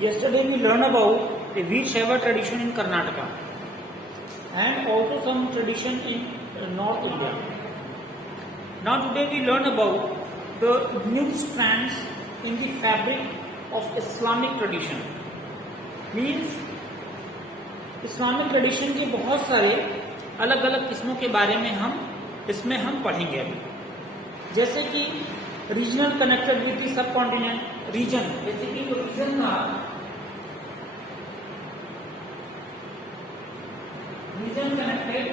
Yesterday we learned about the Veershaiva tradition in Karnataka and also some tradition in North India. Now today we learn about the new strands in the fabric of Islamic tradition. Means Islamic tradition के बहुत सारे अलग अलग किस्मों के बारे में हम पढ़ेंगे अभी. जैसे कि regional connected with the subcontinent region, basically जो रीजन था, region connected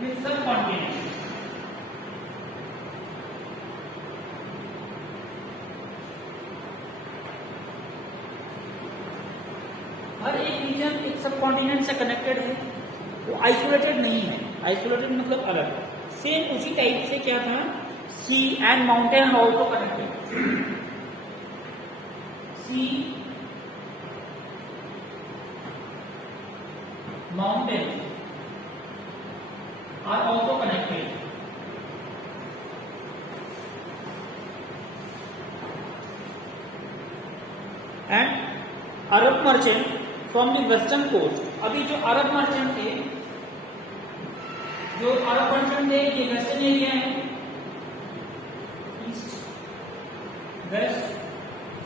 with subcontinent. हर एक रीजन एक सब कॉन्टिनेंट से कनेक्टेड है, वो आइसोलेटेड नहीं है. आइसोलेटेड मतलब अलग. सेम उसी टाइप से क्या था, sea and mountain are also connected. Sea mountain are also connected. And Arab merchant from the western coast. अभी जो अरब मर्चेंट थे, ये वेस्टर्न एरिया है, east, west,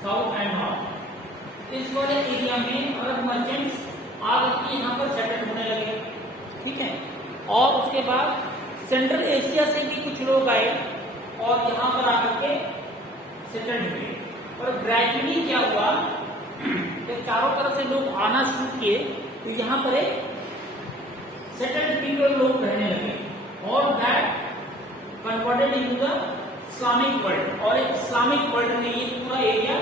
south and north. इस वाले एरिया में अरब मर्चेंट्स आकर यहाँ पर सेटल होने लगे. ठीक है. और उसके बाद सेंट्रल एशिया से भी कुछ लोग आए और यहाँ पर आकर के सेटल हुए. और ग्रेजुअली क्या हुआ, जब चारों तरफ से लोग आना शुरू किए तो यहाँ पर एक सेटल्ड पीपल लोग रहने लगे और that converted into the Islamic world. और एक इस्लामिक वर्ल्ड में ये पूरा एरिया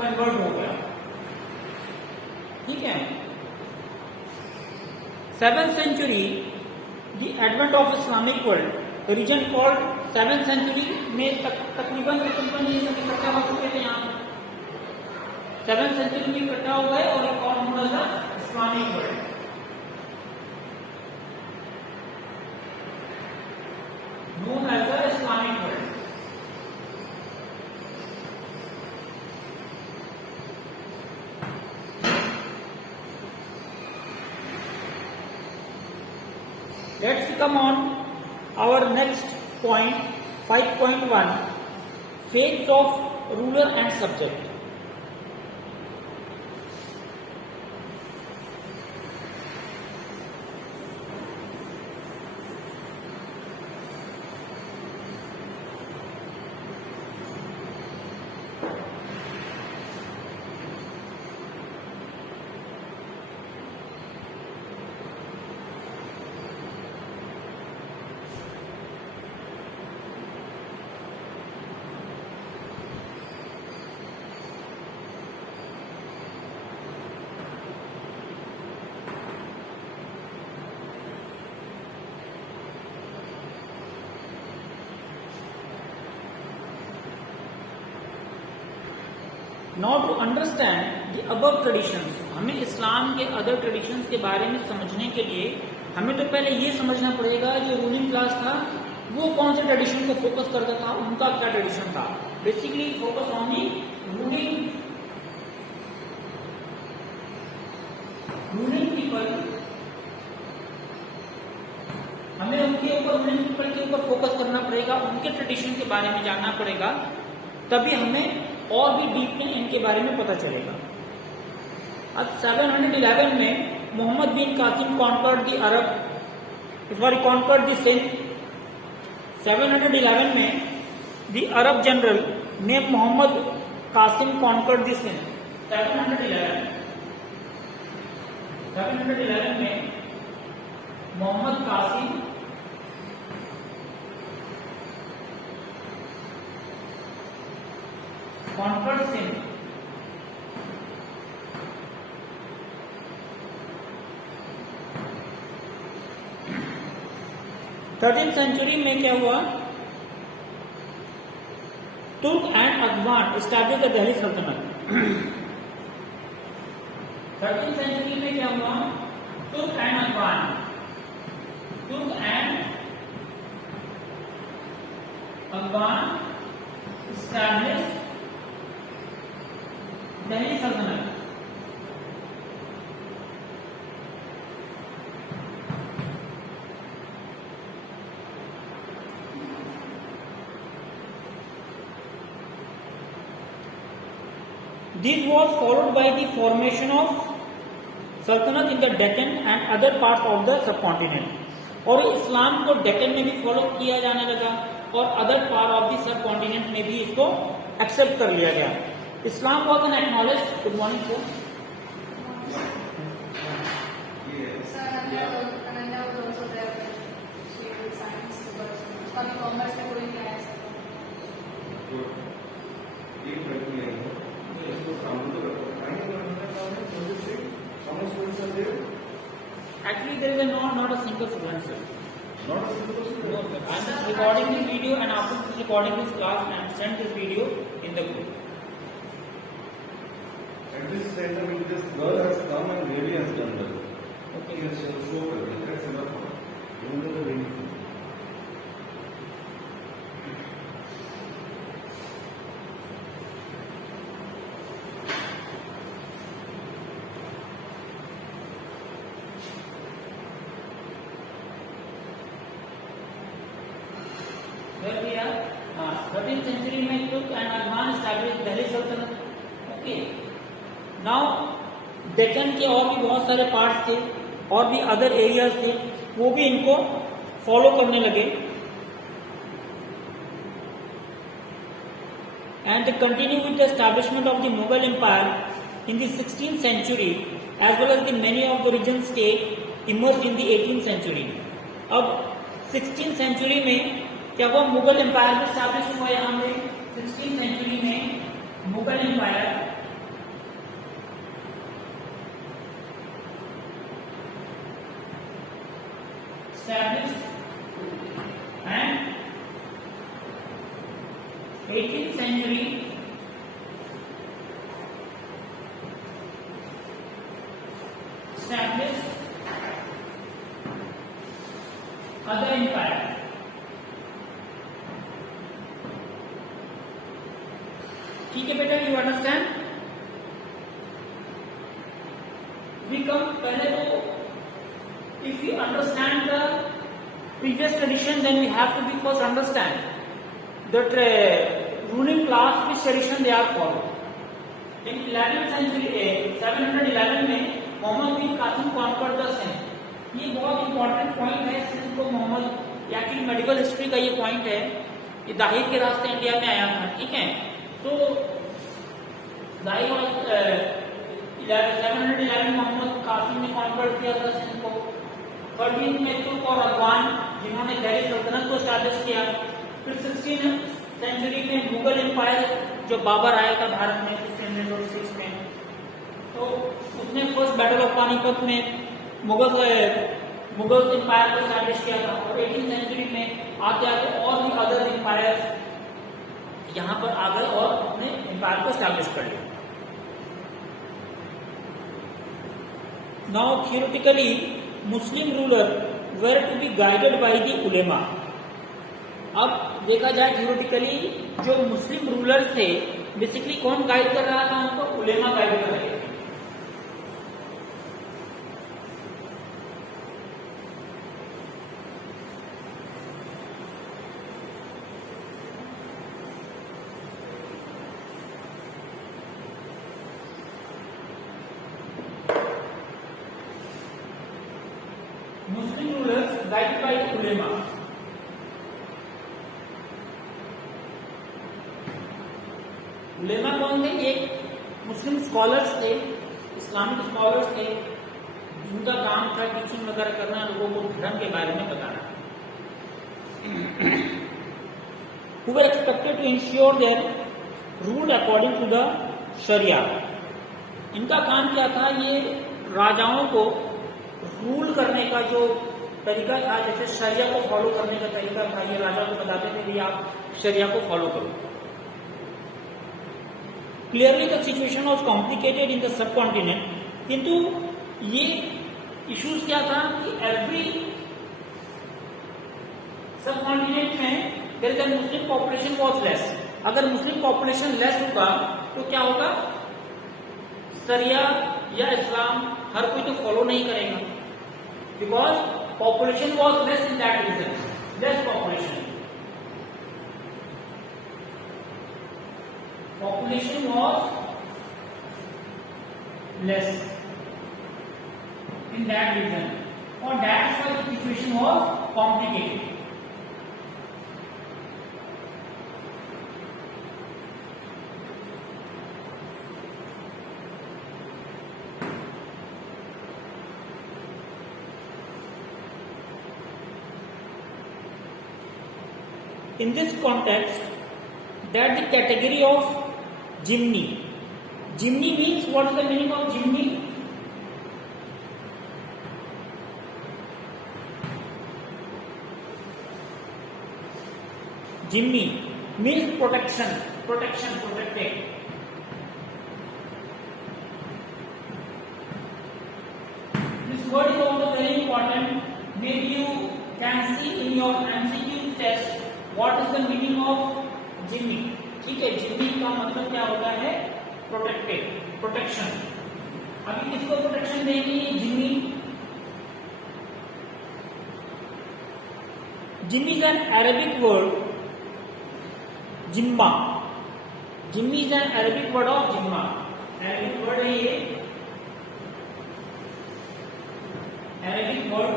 कन्वर्ट हो गया. ठीक है. 7th century, the advent of Islamic world, the region called 7th century में तकरीबन ये सब इकट्ठा हो चुके थे. यहाँ 7th century में इकट्ठा हो गए और एक और थोड़ा सा Islamic world. known as the Islamic world. Let's come on our next point, 5.1, fates of ruler and subject. Now to understand the above traditions, हमें इस्लाम के अदर ट्रेडिशंस के बारे में समझने के लिए हमें तो पहले ये समझना पड़ेगा जो रूलिंग क्लास था वो कौन से ट्रेडिशन को फोकस करता था, उनका क्या ट्रेडिशन था. Basically focus on the ruling people. हमें उनके ऊपर रूलिंग पीपल के ऊपर फोकस करना पड़ेगा, उनके ट्रेडिशन के बारे में जानना पड़ेगा, तभी हमें और भी डीप में इनके बारे में पता चलेगा. अब 711 में Mohammad bin Qasim conquered the Arab conquered the Sindh. 711 में the Arab general name Mohammad Qasim conquered the Sindh. 711 में Mohammad Qasim conquered Sindh. Thirteen century में क्या हुआ, Turk and Afghan establish the Delhi Sultanate. 13th century में क्या हुआ, तुर्क एंड अफगान, तुर्क and Afghan established Delhi Sultanate. This was followed by the formation of Sultanate in the Deccan and other parts of the subcontinent. और इस्लाम को डेक्कन में भी फॉलो किया जाने लगा और other part of the subcontinent में भी इसको एक्सेप्ट कर लिया गया. Islam was an acknowledged. Good morning sir. Actually, there is not a single student, sir. Not a single student? No, sir. I am just recording this video, and after recording this class, I am sent this video in the group. At this center, this girl has come and really has done well. Okay. Yes, show her. That's enough. Even though the ring. Where we are, 13th century में took and Arman established Delhi Sultanate. Okay. Now, Deccan के और भी बहुत सारे parts थे और भी other areas थे, वो भी इनको फॉलो करने लगे. And they continue with the establishment of the Mughal Empire in the 16th century, as well as the many of the region state emerged in the 18th century. अब 16th century में क्या वो Mughal empire भी establish हुआ है. हमने 16th century में Mughal empire established and 18th century established other empires. ठीक है बेटा, यू अंडरस्टैंड. वी कम पहले तो if you understand the previous tradition then we have to be first understand the ruling class which tradition they are follow. In 11th century 711 में Mohammad bin Qasim conquered the Sindh. ये बहुत important point है. सिंध को Mohammad actually medical history का ये point है. ये दाहिर के रास्ते इंडिया में आया था. ठीक है. तो दाई 711 मोहम्मद कासिम ने कॉन्वर्ट किया था सिंध को. 13th में तुर्क और अफगान जिन्होंने दिल्ली सल्तनत को स्टैब्लिश किया. फिर 16th सेंचुरी में मुगल एम्पायर जो बाबर आया था भारत में 1606 में, तो उसने फर्स्ट बैटल ऑफ पानीपत में मुगल एम्पायर को स्टैब्लिश किया था. और 18th सेंचुरी में आते आते और भी अदर एम्पायर्स यहां पर आ गए और अपने एम्पायर को स्टैब्लिश कर लिया. Now theoretically Muslim ruler were to be guided by the ulema. अब देखा जाए थियोरेटिकली जो मुस्लिम रूलर्स थे बेसिकली कौन गाइड कर रहा था उनको? उलेमा गाइड कर रहे थे. Muslim rulers guided by ulema. उलेमा कौन थे? एक मुस्लिम स्कॉलर्स थे, इस्लामिक स्कॉलर्स थे, जिनका काम था टीचिंग वगैरह करना, लोगों को धर्म के बारे में बताना. Who were expected to ensure their rule according to the Sharia. इनका काम क्या था? ये राजाओं को रूल करने का जो तरीका था, जैसे शरिया को फॉलो करने का तरीका था, ये राजा को बताते थे कि आप शरिया को फॉलो करो. Clearly the situation was complicated in the sub continent. किंतु ये इश्यूज क्या था कि एवरी सब कॉन्टिनेंट में there is a Muslim population was less. अगर मुस्लिम पॉपुलेशन लेस होगा तो क्या होगा, शरिया या इस्लाम हर कोई तो फॉलो नहीं करेगा, because population was less in that region, less population was less in that region, or that's why the situation was complicated. In this context, that the category of Jimny. Jimny means, what is the meaning of Jimny? Jimny means protection, protected. This word is also very important. Maybe you can see in your MCQ test what is the meaning of Jimny. ठीक है, जिम्मी का मतलब क्या होता है, protected, protection. अभी किसको protection देंगे, dhimmi. Dhimmi is an Arabic word, dhimma. Dhimmi is an Arabic word of dhimma, Arabic word है ये, Arabic word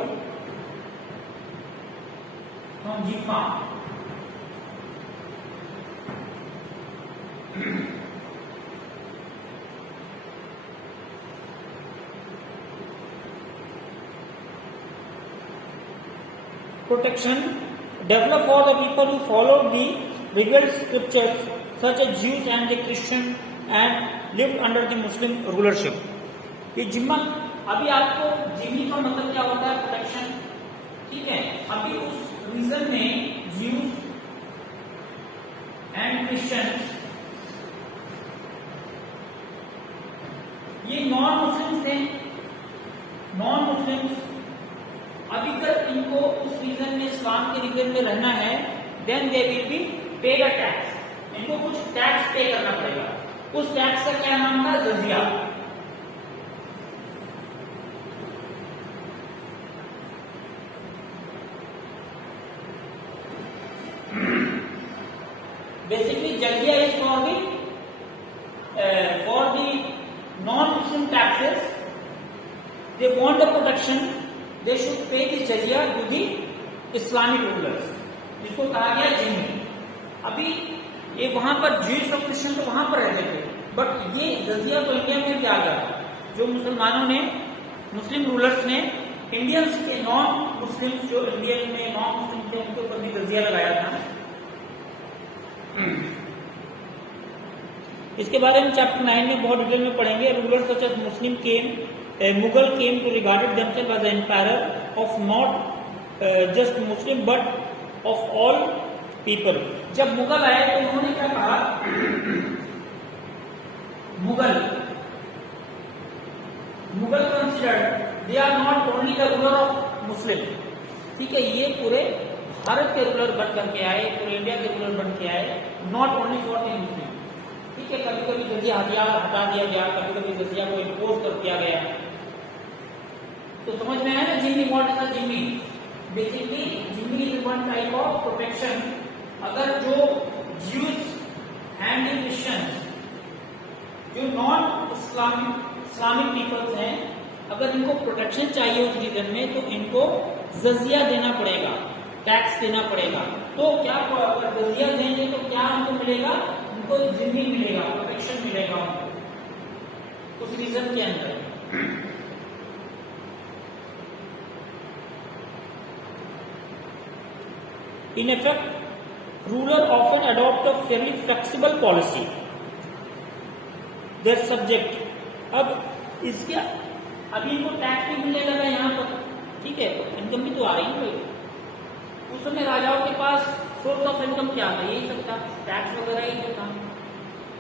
from dhimma. Protection developed for the people who followed the revealed scriptures such as Jews and the Christian and lived under the Muslim rulership. ये जिम्मा, अभी आपको जिम्मी का मतलब क्या होता है, प्रोटेक्शन, ठीक है। अभी उस रीजन में ज्यूज एंड क्रिश्चियन, ये नॉन मुस्लिम्स हैं, नॉन मुस्लिम्स, अभी तक इनको उस रीजन में, इस्लाम के रीजन में रहना है, then they will be paid a tax, इनको कुछ टैक्स पे करना पड़ेगा। उस टैक्स का क्या नाम था, jizya. Basically jizya is for the non Muslim taxes, they want the protection, they should pay the jizya to the Islamic rulers, जिसको कहा गया जिम्मी। अभी ये वहां पर ज्यूस और क्रिश्चियन तो वहां पर रहते थे, बट ये जजिया तो इंडिया में भी आ गया, जो मुसलमानों ने, मुस्लिम रूलर्स ने इंडियंस के, नॉन मुस्लिम्स जो इंडियन में नॉन मुस्लिम थे, उनके ऊपर भी जजिया लगाया था। इसके बारे में चैप्टर 9 में बहुत डिटेल में पढ़ेंगे। Rulers such as Muslim came, Mughal came to regard themselves as an empire of not just Muslim but of all people. जब मुगल आए तो उन्होंने क्या कहा, Mughal considered they are not only the ruler of Muslim, ठीक है, ये पूरे भारत के रूलर बन करके आए, पूरे इंडिया के रूलर बन के आए, not only for the Muslim, ठीक है। कभी कभी जजिया हटा दिया गया, कभी कभी जजिया को इम्पोज कर दिया गया। तो समझ में आया ना, Jimmy, what is the Jimmy? Basically Jimmy is one type of protection. अगर जो ज्यूस एंड क्रिश्चियंस, जो नॉन इस्लामिक पीपल्स हैं, अगर इनको प्रोटेक्शन चाहिए उस रीजन में, तो इनको जजिया देना पड़ेगा, टैक्स देना पड़ेगा। तो क्या, अगर जजिया देंगे तो क्या उनको मिलेगा, उनको जिम्मी मिलेगा, प्रोटेक्शन मिलेगा उनको उस रीजन के अंदर। In effect, ruler often adopt a fairly flexible policy. Their subject, अब इसके, अभी इनको टैक्स भी मिलने लगा यहाँ पर, ठीक है, तो इनकम भी तो आ रही है। उस समय राजाओं के पास सोर्स ऑफ इनकम क्या था, यही सब था, टैक्स वगैरह ही तो था।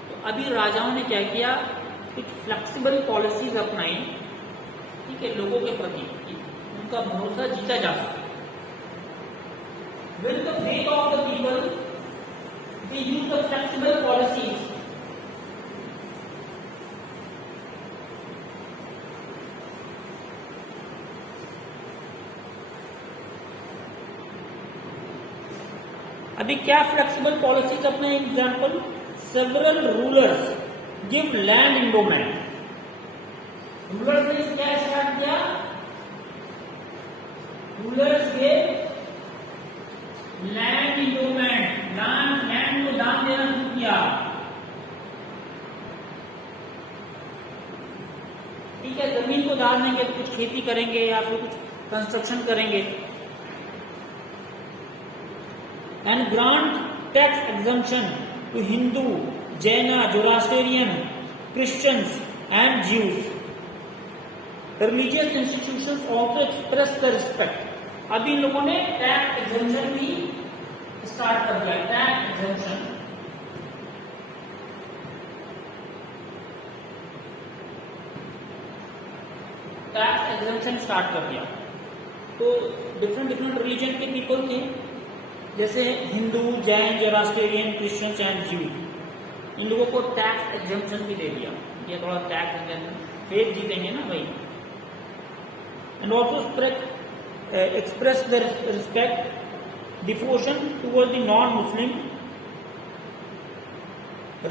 तो अभी राजाओं ने क्या किया, कुछ फ्लेक्सिबल पॉलिसीज अपनाई, ठीक है, लोगों के प्रति उनका भरोसा जीता जा सके। When the faith of the people they use the flexible policies. अभी क्या फ्लेक्सिबल पॉलिसीज अपने example, several rulers give land endowment. Rulers ने क्या स्टार्ट किया, rulers give land endowment, land को दान देना शुरू किया. ठीक है, जमीन को दान देंगे, कुछ खेती करेंगे या फिर कुछ कंस्ट्रक्शन करेंगे. And grant tax exemption to Hindu, Jaina, Zoroastrian, Christians and Jews. The religious institutions also express the respect. अभी इन लोगों ने टैक्स एग्जेम्पशन भी स्टार्ट कर दिया. Tax exemption, tax exemption start कर दिया. तो डिफरेंट रिलीजन के पीपल थे, जैसे Hindu, Jain, Zoroastrian, Christians and ज्यू, इन लोगों को टैक्स एग्जेम्पशन भी दे दिया. ये थोड़ा टैक्स एग्जेम्पशन फेथ जीतेंगे ना भाई. And also express their respect, devotion towards the non-Muslim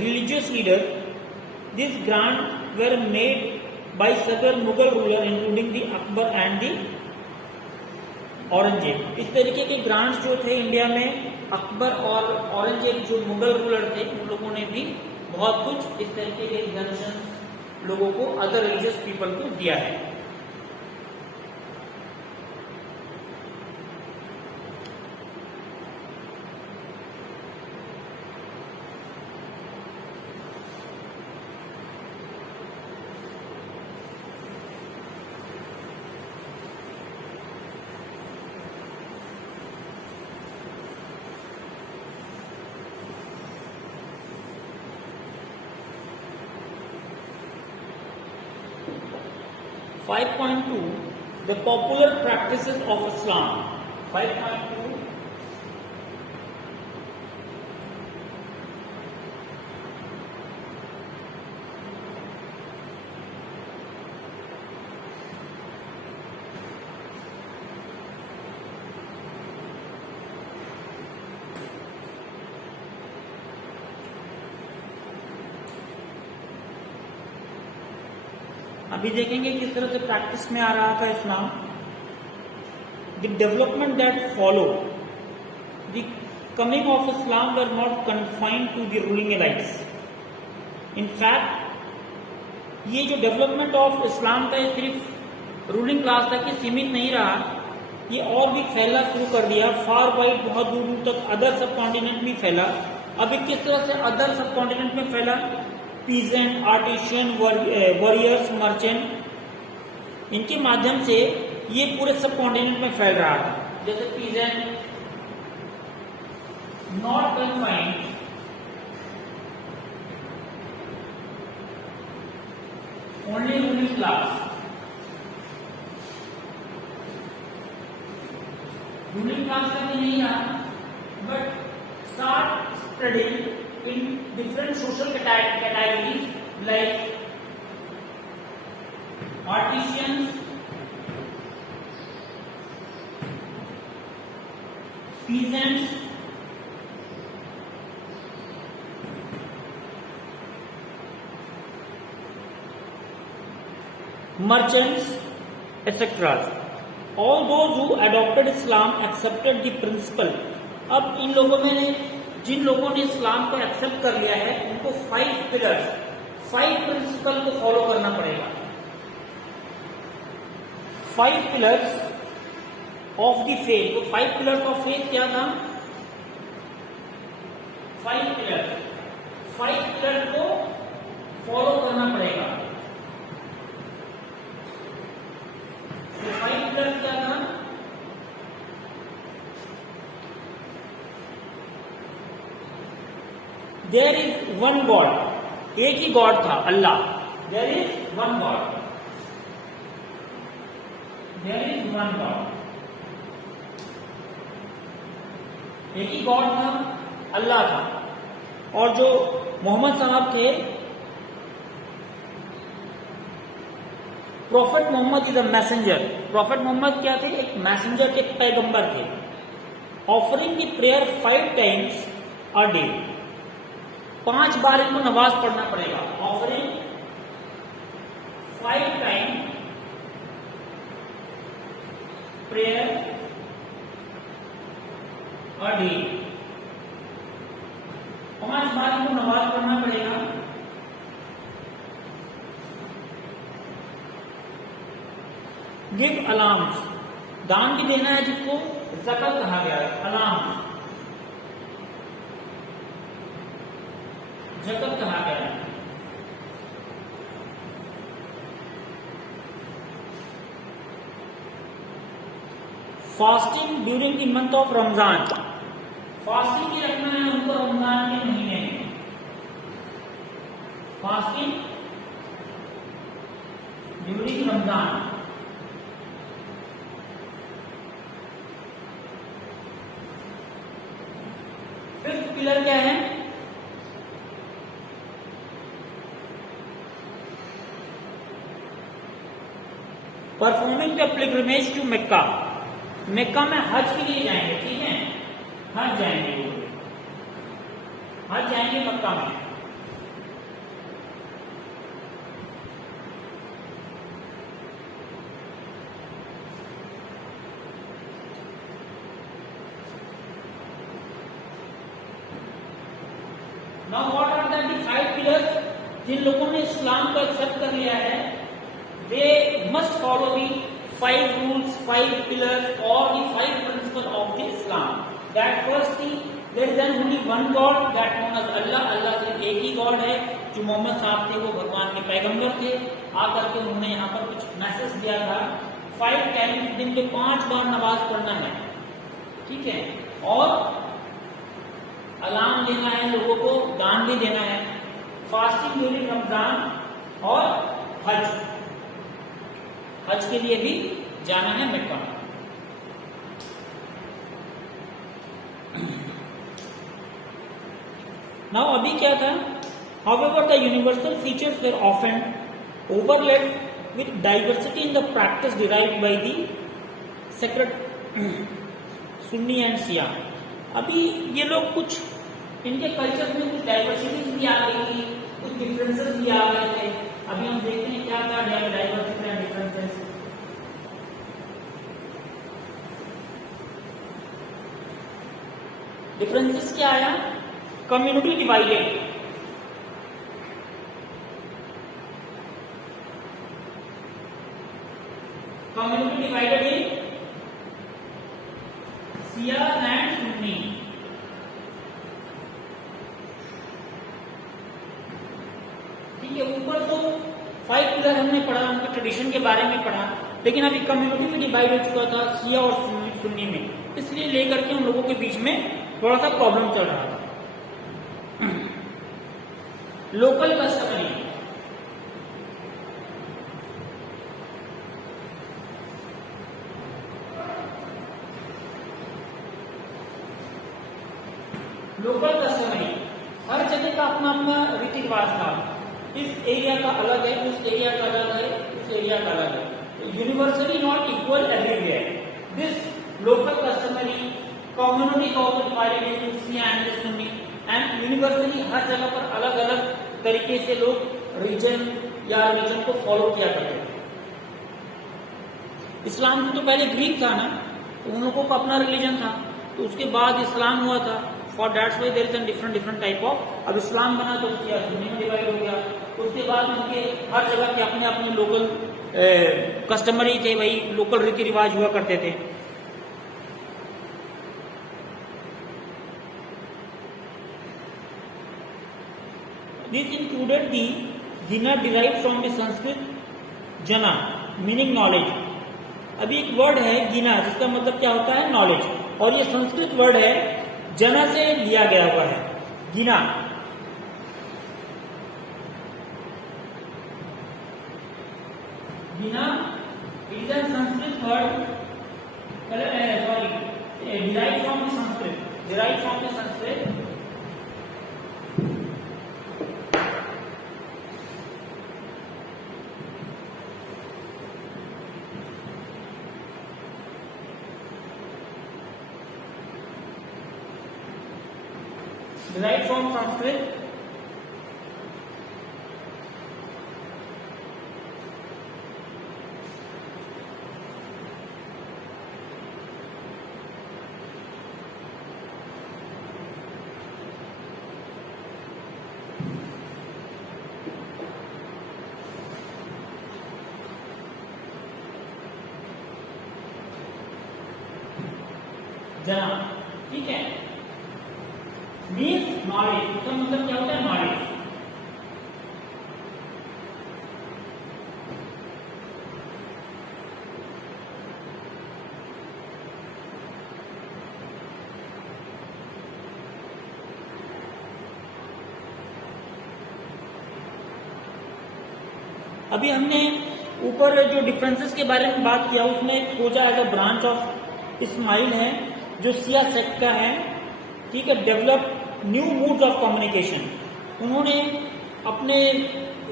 religious leader. These grants were made by several Mughal rulers, including the Akbar and the Aurangzeb. इस तरीके के ग्रांट्स जो थे इंडिया में, अकबर और औरंगजेब जो मुगल रूलर थे, उन लोगों ने भी बहुत कुछ इस तरीके के एग्जेम्पशन लोगों को, अदर रिलीजियस पीपल को दिया है. The popular practices of Islam. 5.2 अभी देखेंगे किस तरह से प्रैक्टिस में आ रहा था Islam. The development that follow the coming of Islam were not confined to the ruling elites. In fact ये जो डेवलपमेंट ऑफ इस्लाम था, ये सिर्फ रूलिंग क्लास तक ही सीमित नहीं रहा, ये और भी फैलना शुरू कर दिया. फार वाइड, बहुत दूर दूर तक अदर सब कॉन्टिनेंट भी फैला. अभी किस तरह से अदर सब कॉन्टिनेंट में फैला, पीजेंट, आर्टिशियन, वॉरियर्स, मर्चेंट, इनके माध्यम से ये पूरे सब कॉन्टिनेंट में फैल रहा था. जैसे peasant not confined only ruling class, ruling class का भी नहीं रहा, but start spreading in different social categories like artisans, peasants, merchants, etc. All those who adopted Islam accepted the principle. अब इन लोगों में, जिन लोगों ने इस्लाम को एक्सेप्ट कर लिया है, उनको 5 पिलर्स, 5 प्रिंसिपल को फॉलो करना पड़ेगा. 5 पिलर्स ऑफ द फेथ. तो 5 पिलर्स ऑफ फेथ क्या था? 5 पिलर्स को फॉलो करना पड़ेगा. तो 5 पिलर्स क्या था? देयर इज वन गॉड, एक ही गॉड था, Allah. There is one God, there is one God, एक ही गॉड था, अल्लाह था. और जो मोहम्मद साहब थे, prophet Mohammad is a messenger. Prophet Mohammad क्या थे? एक मैसेंजर थे, पैगंबर थे। Offering the prayer 5 times a day, 5 बार इनको नमाज पढ़ना पड़ेगा। Offering 5 times prayer a day, 5 बार इनको नमाज पढ़ना पड़ेगा। गिव अलार्म्स, दान भी देना है जिसको ज़कात कहा गया है। अलार्म्स ज़कात कहा गया है। Fasting during the month of Ramzan, fasting भी रखना है उनको रमजान के महीने में। Fasting during Ramzan. Fifth pillar क्या है? परफॉर्मिंग द पिलग्रिमेज टू मक्का, मक्का में हज के लिए जाएंगे, ठीक है, हज जाएंगे, हज जाएंगे मक्का में। Now what are the 5 pillars? जिन लोगों ने इस्लाम को एक्सेप्ट कर लिया है, they must follow the 5 rules, 5 pillars or the 5 principles of the Islam. That firstly, there is only one God, that known as Allah. Allah सिर्फ एक ही गॉड है। जो मोहम्मद साहब थे वो भगवान के पैगंबर थे, आकर के उन्होंने यहाँ पर कुछ मैसेज दिया था। 5 टाइम्स दिन के 5 बार नमाज पढ़ना है, ठीक है, और अलार्म देना है लोगों को, दान भी देना है, फास्टिंग ड्यूरिंग रमजान और हज, हज के लिए भी जाना है मक्का। नाउ अभी क्या था? However the universal features were often overlap with diversity in the practice derived by the secret Sunni and Shia. अभी ये लोग कुछ इनके कल्चर में कुछ डाइवर्सिटीज भी आ गई थी, कुछ डिफरेंसेस भी आ गए थे। अभी हम देखते हैं क्या था डाइवर्सिटी एंड डिफरेंसेस। डिफरेंसेस क्या आया? Community divided, community divided in Shia and Sunni. ठीक है, ऊपर तो 5 पिलर हमने पढ़ा, उनके ट्रेडिशन के बारे में पढ़ा, लेकिन अभी कम्युनिटी में डिवाइड हो चुका था शिया और सुन्नी में, इसलिए लेकर के उन लोगों के बीच में थोड़ा सा प्रॉब्लम चल रहा था। लोकल कस्टमरी, लोकल कस्टमरी, हर जगह का अपना अपना रीति रिवाज था। इस एरिया का अलग है, उस एरिया का अलग है, उस एरिया का अलग है। Universally not equal everywhere. This local customary community of divided in Shia and Sunni, and universally हर जगह पर अलग अलग तरीके से लोग रीजन या रिलीजन को फॉलो किया करते थे। इस्लाम तो पहले ग्रीक था ना, तो उन लोगों का अपना रिलीजन था, तो उसके बाद इस्लाम हुआ था। For that's why there is an different type of, अब इस्लाम बना तो उसकी सुन्नी में डिवाइड हो गया। उसके बाद उनके हर जगह के अपने अपने लोकल कस्टमरी थे, भाई लोकल रीति रिवाज हुआ करते थे। दिस इंक्लूडेड दी गिना डिराइव्ड फ्रॉम द संस्कृत जना मीनिंग नॉलेज। अभी एक वर्ड है गिना, जिसका मतलब क्या होता है? नॉलेज, और ये संस्कृत वर्ड है, जना से लिया गया हुआ है, गिना। गिना is a Sanskrit word, sorry, derive from the Sanskrit, derive from the Sanskrit derived from Sanskrit. जना, ठीक है, मीन्स नॉलेज, इसका मतलब क्या होता है? नॉलेज। अभी हमने ऊपर जो डिफरेंसेस के बारे में बात किया उसमें Khoja as a branch of Ismail है जो सिया सेक्ट का है, ठीक है, develop new moods of communication. उन्होंने अपने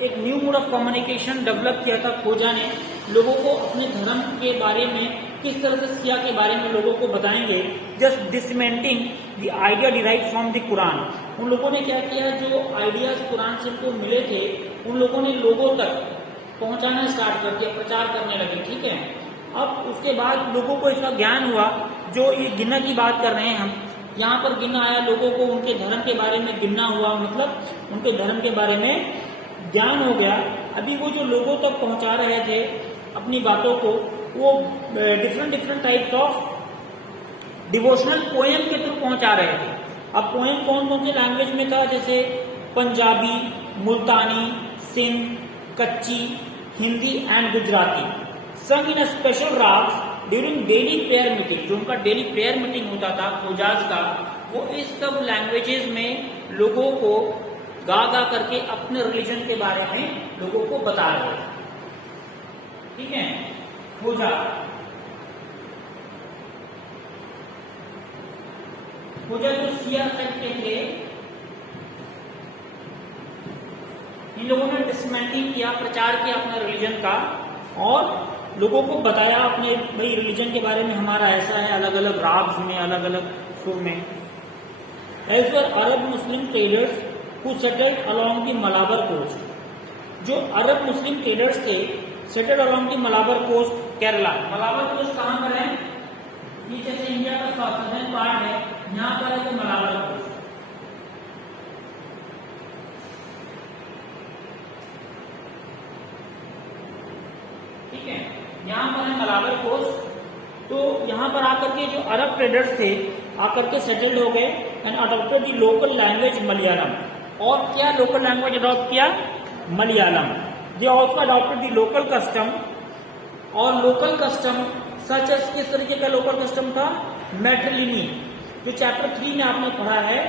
एक new mood of communication develop किया था खोजा ने, लोगों को अपने धर्म के बारे में किस तरह से सिया के बारे में लोगों को बताएंगे, just dismantling the idea derive from the Quran. उन लोगों ने क्या किया, जो आइडियाज कुरान से उनको मिले थे उन लोगों ने लोगों तक पहुंचाना स्टार्ट कर दिया, प्रचार करने लगे, ठीक है। अब उसके बाद लोगों को इसका ज्ञान हुआ, जो ये गिनना की बात कर रहे हैं हम, यहाँ पर गिनना आया, लोगों को उनके धर्म के बारे में गिनना हुआ, मतलब उनके धर्म के बारे में ज्ञान हो गया। अभी वो जो लोगों तक पहुंचा रहे थे अपनी बातों को, वो different types of devotional poem के थ्रू पहुंचा रहे थे। अब पोएम कौन कौन से लैंग्वेज में था, जैसे Punjabi, Multani, Sindh, Kachchhi, Hindi and Gujarati, some in special ragas during daily prayer meeting. जो उनका डेली प्रेयर मीटिंग होता था खोजाज का, वो इस सब लैंग्वेजेस में लोगों को गा गा करके अपने रिलीजन के बारे में लोगों को बता रहे थे, ठीक है। खोजा जो सिया सेक्ट के थे, इन लोगों ने डिसमेंटलिंग किया, प्रचार किया अपने रिलीजन का और लोगों को बताया अपने भाई रिलीजन के बारे में, हमारा ऐसा है, अलग अलग राग्स में, अलग अलग सुर में। As were Arab Muslim traders who settled along the Malabar coast. जो अरब मुस्लिम ट्रेडर्स थे settled along the Malabar coast, Kerala. Malabar coast कहाँ पर है? ये जैसे इंडिया का सदर्न पार्ट है, यहाँ पर है तो मलाबर कोस्ट, ठीक है, यहाँ पर है मलाबर कोस्ट। तो यहाँ पर आकर के जो अरब ट्रेडर्स थे आकर के सेटल्ड हो गए and adopted the local language Malayalam. और क्या लोकल लैंग्वेज अडॉप्ट किया? Malayalam. They also adopted the local custom. और लोकल कस्टम सच एस, किस तरीके का लोकल कस्टम था? मैट्रिलिनी, जो चैप्टर 3 में आपने पढ़ा है,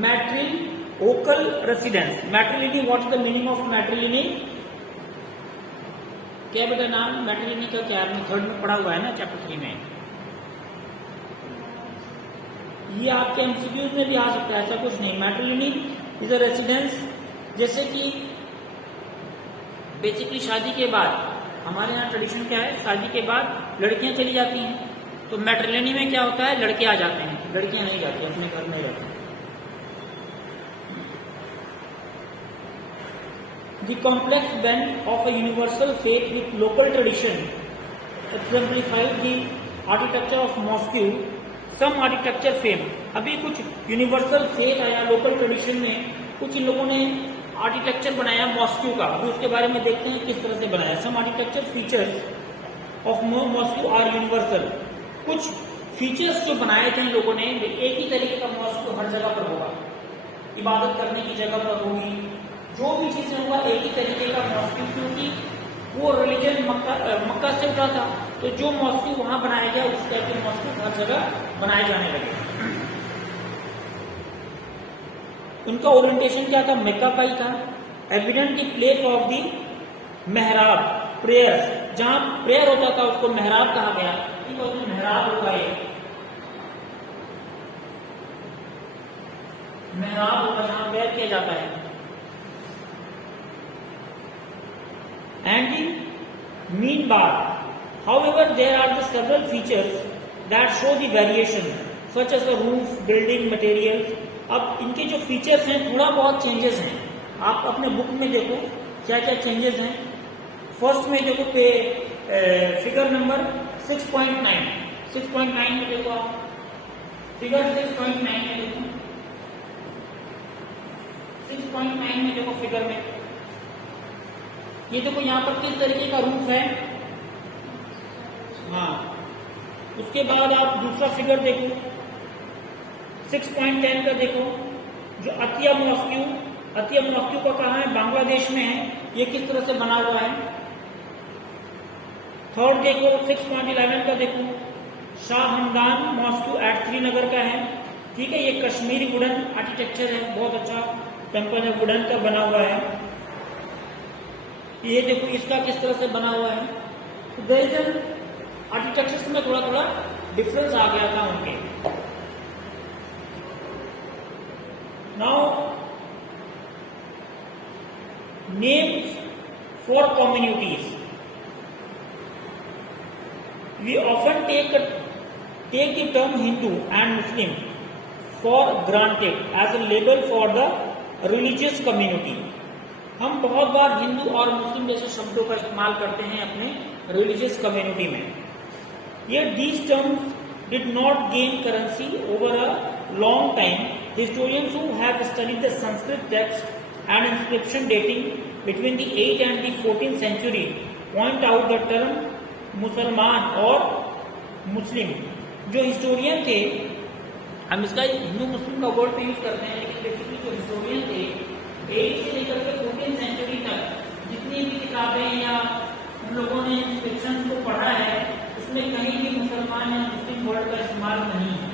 matrilocal residence. Matriliny, what is the meaning of matriliny? क्या बेटा नाम मैट्रिलिनी का क्या आपने 3rd में पढ़ा हुआ है ना, चैप्टर 3 में। ये आपके एमसीक्यूज में भी आ सकता है, ऐसा कुछ नहीं। मैट्रिलिनी इज अ रेसिडेंस, जैसे कि बेसिकली शादी के बाद हमारे यहाँ ट्रेडिशन क्या है, शादी के बाद लड़कियां चली जाती हैं, तो मैट्रिलिनी में क्या होता है, लड़के आ जाते हैं, लड़कियां नहीं जाती, अपने घर में रहती हैं। The complex blend of a universal faith with local tradition exemplified the architecture of Moscow, some architecture fame। अभी कुछ यूनिवर्सल फेथ आया लोकल ट्रेडिशन में, कुछ इन लोगों ने आर्किटेक्चर बनाया मॉस्को का, अभी उसके बारे में देखते हैं किस तरह से बनाया। Some architecture features of mosques are universal. कुछ फीचर्स जो बनाए थे इन लोगों ने, एक ही तरीके का मॉस्को हर जगह पर होगा, इबादत करने की जगह पर होगी, जो भी चीजें होगा एक ही तरीके का मॉस्को, क्योंकि वो रिलीजन मक्का से उठा था, तो जो मॉस्को वहां बनाया गया उस टाइप के मॉस्को हर जगह बनाए जाने लगे। उनका ओरिएंटेशन क्या था? मक्का का ही था। Evident the place of the मेहराब, प्रेयर्स, जहां प्रेयर होता था उसको मेहराब कहा गया, ठीक है, उसमें मेहराब होगा, ये मेहराब होगा जहां प्रेयर किया जाता है। And the mean bar. However, there are the several features that show the variation. Such as a roof, building materials. अब इनके जो फीचर्स हैं थोड़ा बहुत चेंजेस हैं, आप अपने बुक में देखो क्या क्या चेंजेस हैं। फर्स्ट में देखो पे फिगर नंबर 6.9, 6.9 में देखो आप, फिगर 6.9 में देखो, 6.9 में देखो फिगर में, ये देखो यहाँ पर किस तरीके का रूफ है। हाँ, उसके बाद आप दूसरा फिगर देखो 6.10 का देखो, जो अतिया मॉस्क्यू, अतिया मॉस्क्यू का कहाँ है, बांग्लादेश में है, ये किस तरह से बना हुआ है। थर्ड देखो 6.11 का देखो, शाह हमदान मॉस्क्यू एट श्रीनगर का है, ठीक है, ये कश्मीरी वुडन आर्किटेक्चर है, बहुत अच्छा टेम्पल है, वुडन का बना हुआ है। ये देखो इसका किस तरह से बना हुआ है। तो देयर इज एन आर्किटेक्चर में थोड़ा थोड़ा डिफरेंस आ गया था उनके। Now names for communities, we often take the term Hindu and Muslim for granted as a label for the religious community। हम बहुत बार हिंदू और मुस्लिम जैसे शब्दों का इस्तेमाल करते हैं अपने रिलीजियस कम्युनिटी में। ये these terms did not gain currency over a long time। Historians who have studied the Sanskrit text and inscription dating between the 8th and the 14th century point out the term मुसलमान और मुस्लिम। जो historian थे, हम इसका हिंदू मुस्लिम का word पे use करते हैं, लेकिन बेसिकली जो हिस्टोरियन थे 8 से लेकर के 14th सेंचुरी तक जितनी भी किताबें या हम लोगों ने इंस्क्रिप्शन को पढ़ा है, उसमें कहीं भी मुसलमान या मुस्लिम वर्ड का इस्तेमाल नहीं है,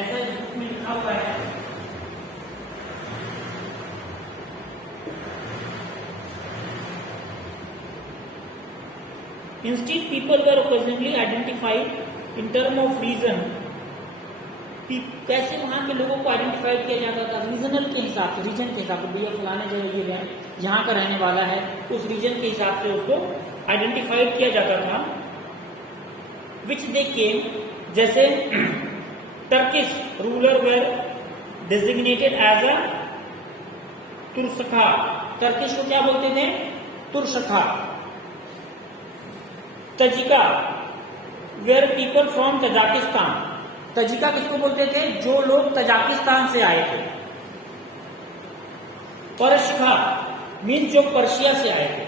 ऐसा इस बुक में लिखा हुआ है। Instead, people were occasionally identified in terms of region। कैसे वहां के लोगों को आइडेंटिफाई किया जाता था, रीजनल के हिसाब से, रीजन के हिसाब से, भैया फलाने जगह ये यहाँ का रहने वाला है, उस रीजन के हिसाब से उसको आइडेंटिफाई किया जाता था। विच दे केम, जैसे Turkish ruler were designated as a Turushka. Turkish को क्या बोलते थे, Turushka. Tajika were people from Tajikistan. Tajika किसको बोलते थे, जो लोग तजाकिस्तान से आए थे। परशखा मीन जो पर्शिया से आए थे।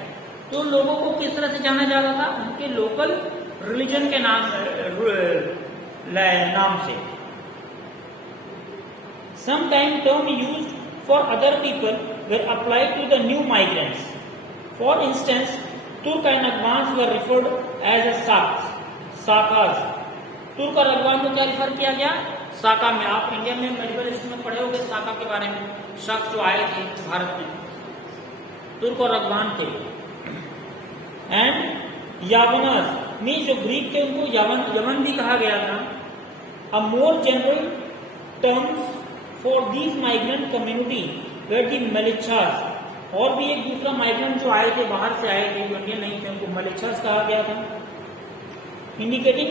तो लोगों को किस तरह से जाना जाता था, उनके लोकल रिलीजन के नाम से। Sometime term used for other people were applied to the new migrants. For instance Turk and Afghans were referred as a Shakas. तुर्क और अफगान को क्या रिफर किया गया, साका में। आप इंडिया में मेडिकल स्कूल में पढ़े होंगे साका के बारे में, शख्स जो आए थे भारत में, तुर्क और अफगान थे। एंड यावनस मीन जो ग्रीक थे उनको यमन भी कहा गया था। A more general terms for these migrant community were the Mlechchhas. और भी एक दूसरा माइग्रेंट जो आए थे, बाहर से आए थे, जो इंडियन नहीं थे, उनको मलिच्छास कहा गया था। Indicating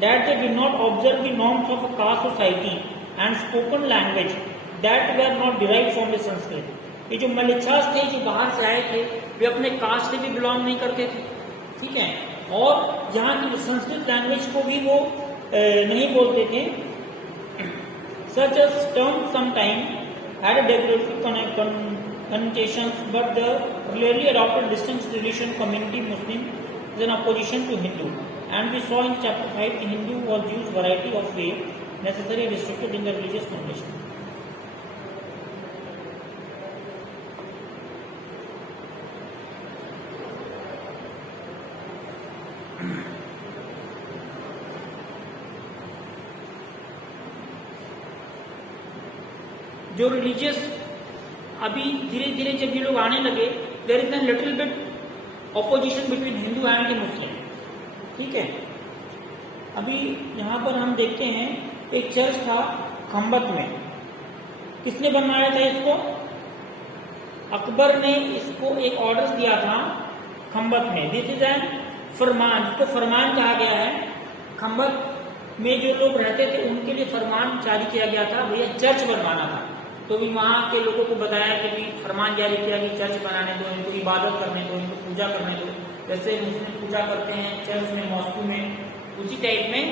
that they did not observe the norms of a caste society and spoken language that were not derived from the Sanskrit। ये जो मलिच्छास थे, जो बाहर से आए थे, वे अपने कास्ट से भी बिलोंग नहीं करते थे, ठीक है, और यहाँ की संस्कृत लैंग्वेज को भी वो नहीं बोलते थे। Such as terms sometime had a derogatory connotations, but the clearly adopted distinct relation community Muslim is in opposition to Hindu। And we saw in chapter 5 the Hindu was used variety of way necessary restricted in the religious condition। जो religious अभी धीरे धीरे जब ये लोग आने लगे, there is an little bit opposition between Hindu and the Muslim, ठीक है। अभी यहाँ पर हम देखते हैं एक चर्च था खंबत में, किसने बनवाया था इसको, अकबर ने इसको एक ऑर्डर दिया था खंबत में। दिस इज एन फरमान, इसको फरमान कहा गया है। खंबत में जो लोग रहते थे उनके लिए फरमान जारी किया गया था, भैया चर्च बनवाना था। तो भी वहाँ के लोगों को बताया कि भी फरमान जारी किया कि चर्च बनाने दो, इनको इबादत करने दो, इनको पूजा करने दो, जैसे मुस्लिम पूजा करते हैं चर्च में, मॉस्को में, उसी टाइप में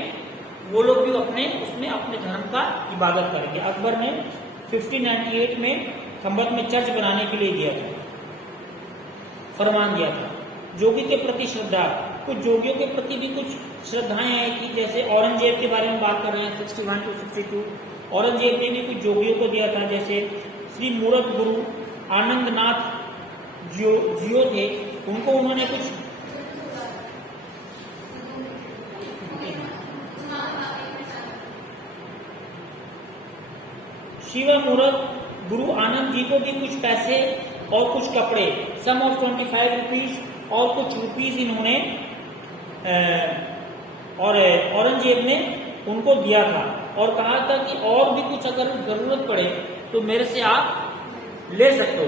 वो लोग भी अपने उसमें अपने धर्म का इबादत करेंगे। अकबर ने 1598 में खंबत में चर्च बनाने के लिए दिया था, फरमान दिया था। जोगी के प्रति श्रद्धा, कुछ जोगियों के प्रति भी कुछ श्रद्धाएं आई थी, जैसे औरंगजेब के बारे में बात कर रहे हैं 61 to 62। औरंगजेब ने भी कुछ जोगियों को दिया था, जैसे श्री मूरत गुरु आनंदनाथ जियो थे, उनको उन्होंने कुछ शिवा मूरत गुरु आनंद जी को भी कुछ पैसे और कुछ कपड़े, सम ऑफ 25 रुपीज और कुछ रुपीज इन्होंने और औरंगजेब ने उनको दिया था और कहा था कि और भी कुछ अगर जरूरत पड़े तो मेरे से आप ले सकते हो।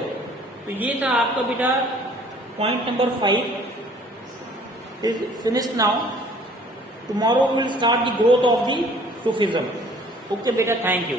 तो ये था आपका बेटा point number 5 is finished now. Tomorrow will start the growth of the Sufism. Okay बेटा, थैंक यू।